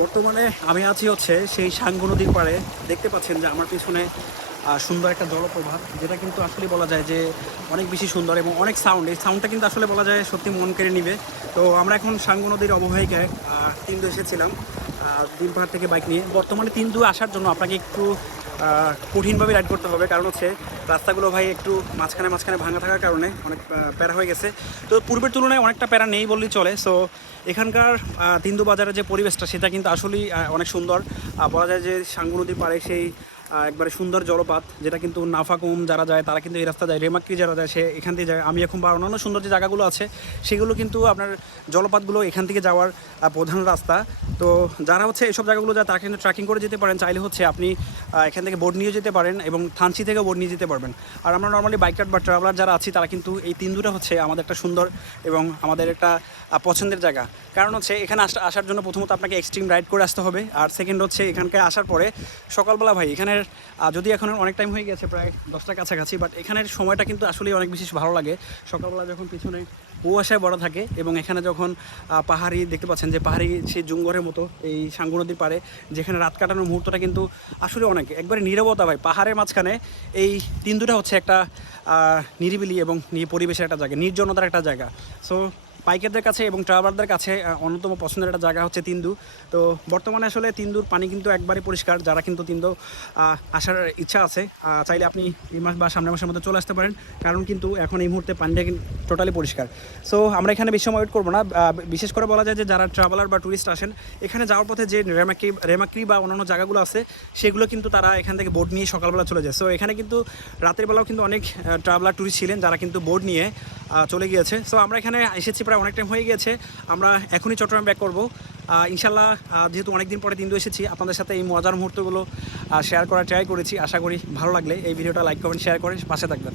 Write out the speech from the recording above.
বর্তমানে আমি আছি হচ্ছে সেই সাঙ্গু নদীর পাড়ে। দেখতে পাচ্ছেন যে আমার পিছনে সুন্দর একটা জলপ্রপাত, যেটা কিন্তু আসলে বলা যায় যে অনেক বেশি সুন্দর এবং অনেক সাউন্ড। এই সাউন্ডটা কিন্তু আসলে বলা যায় সত্যি মন কেড়ে নিবে। তো আমরা এখন সাঙ্গু নদীর অববাহিকায় তিন্দু এসেছিলাম দিন পাহাড় থেকে বাইক নিয়ে। বর্তমানে তিন্দু আসার জন্য আপনাকে একটু কঠিনভাবে রাইড করতে হবে, কারণ হচ্ছে রাস্তাগুলো ভাই একটু মাঝখানে মাঝখানে ভাঙা থাকার কারণে অনেক প্যারা হয়ে গেছে। তো পূর্বের তুলনায় অনেকটা প্যারা নেই বললেই চলে। সো এখানকার তিন্দু বাজারের যে পরিবেশটা সেটা কিন্তু আসলেই অনেক সুন্দর। বলা যায় যে সাঙ্গু নদীর পাড়ে সেই একবারে সুন্দর জলপাত, যেটা কিন্তু নাফাকুম যারা যায় তারা কিন্তু এই রাস্তা যায়, রেমাক্রি যারা যায় সে এখান থেকে যায়। আমি এখন বা অন্যান্য সুন্দর যে জায়গাগুলো আছে সেগুলো কিন্তু আপনার জলপাতগুলো এখান থেকে যাওয়ার প্রধান রাস্তা। তো যারা হচ্ছে এইসব জায়গাগুলো যায় তারা কিন্তু ট্রেকিং করে যেতে পারেন। চাইলে হচ্ছে আপনি এখান থেকে বোট নিয়ে যেতে পারেন এবং থানচি থেকেও বোট নিয়ে যেতে পারবেন। আর আমরা নর্মালি বাইকার বা ট্রাভেলার যারা আছি তারা কিন্তু এই তিন্দুটা হচ্ছে আমাদের একটা সুন্দর এবং আমাদের একটা পছন্দের জায়গা। কারণ হচ্ছে এখানে আসার জন্য প্রথমত আপনাকে এক্সট্রিম রাইড করে আসতে হবে, আর সেকেন্ড হচ্ছে এখানকে আসার পরে সকালবেলা ভাই এখানের যদি এখন অনেক টাইম হয়ে গেছে প্রায় 10টার কাছাকাছি, বাট এখানের সময়টা কিন্তু আসলেই অনেক বেশি ভালো লাগে। সকালবেলা যখন পিছনে কুয়াশায় বড় থাকে এবং এখানে যখন পাহাড়ি দেখতে পাচ্ছেন যে পাহাড়ি সেই জুঙ্গরের মতো এই সাঙ্গু নদীর পাড়ে যেখানে রাত কাটানোর মুহূর্তটা কিন্তু আসলে অনেক একবারে নীরবতা ভাই। পাহাড়ের মাঝখানে এই তিন্দুটা হচ্ছে একটা নিরিবিলি এবং পরিবেশের একটা জায়গা, নির্জনতার একটা জায়গা। সো বাইকারদের কাছে এবং ট্রাভেলারদের কাছে অন্যতম পছন্দের একটা জায়গা হচ্ছে তিন্দু। তো বর্তমানে আসলে তিন্দুর পানি কিন্তু একবারে পরিষ্কার। যারা কিন্তু তিন্দু আসার ইচ্ছা আছে চাইলে আপনি এই মাস বা সামনের মাসের মধ্যে চলে আসতে পারেন, কারণ কিন্তু এখন এই মুহূর্তে পানিটা কিন্তু টোটালি পরিষ্কার। সো আমরা এখানে বেশি সময় ওয়েট করবো না। বিশেষ করে বলা যায় যে যারা ট্রাভেলার বা ট্যুরিস্ট আসেন এখানে যাওয়ার পথে যে রেমাক্রি বা অন্যান্য জায়গাগুলো আছে সেগুলো কিন্তু তারা এখান থেকে বোট নিয়ে সকালবেলা চলে যায়। সো এখানে কিন্তু রাতের বেলাও কিন্তু অনেক ট্রাভেলার ট্যুরিস্ট ছিলেন যারা কিন্তু বোট নিয়ে চলে গিয়েছে। সো আমরা এখানে এসেছি প্রায় অনেক টাইম হয়ে গিয়েছে। আমরা এখনই চট্টগ্রাম ব্যাক করবো ইনশাল্লাহ। যেহেতু অনেকদিন পরে তিন্দু এসেছি, আপনাদের সাথে এই মজার মুহূর্তগুলো শেয়ার করার ট্রাই করেছি। আশা করি ভালো লাগলে এই ভিডিওটা লাইক কমেন্ট শেয়ার করে পাশে থাকবেন।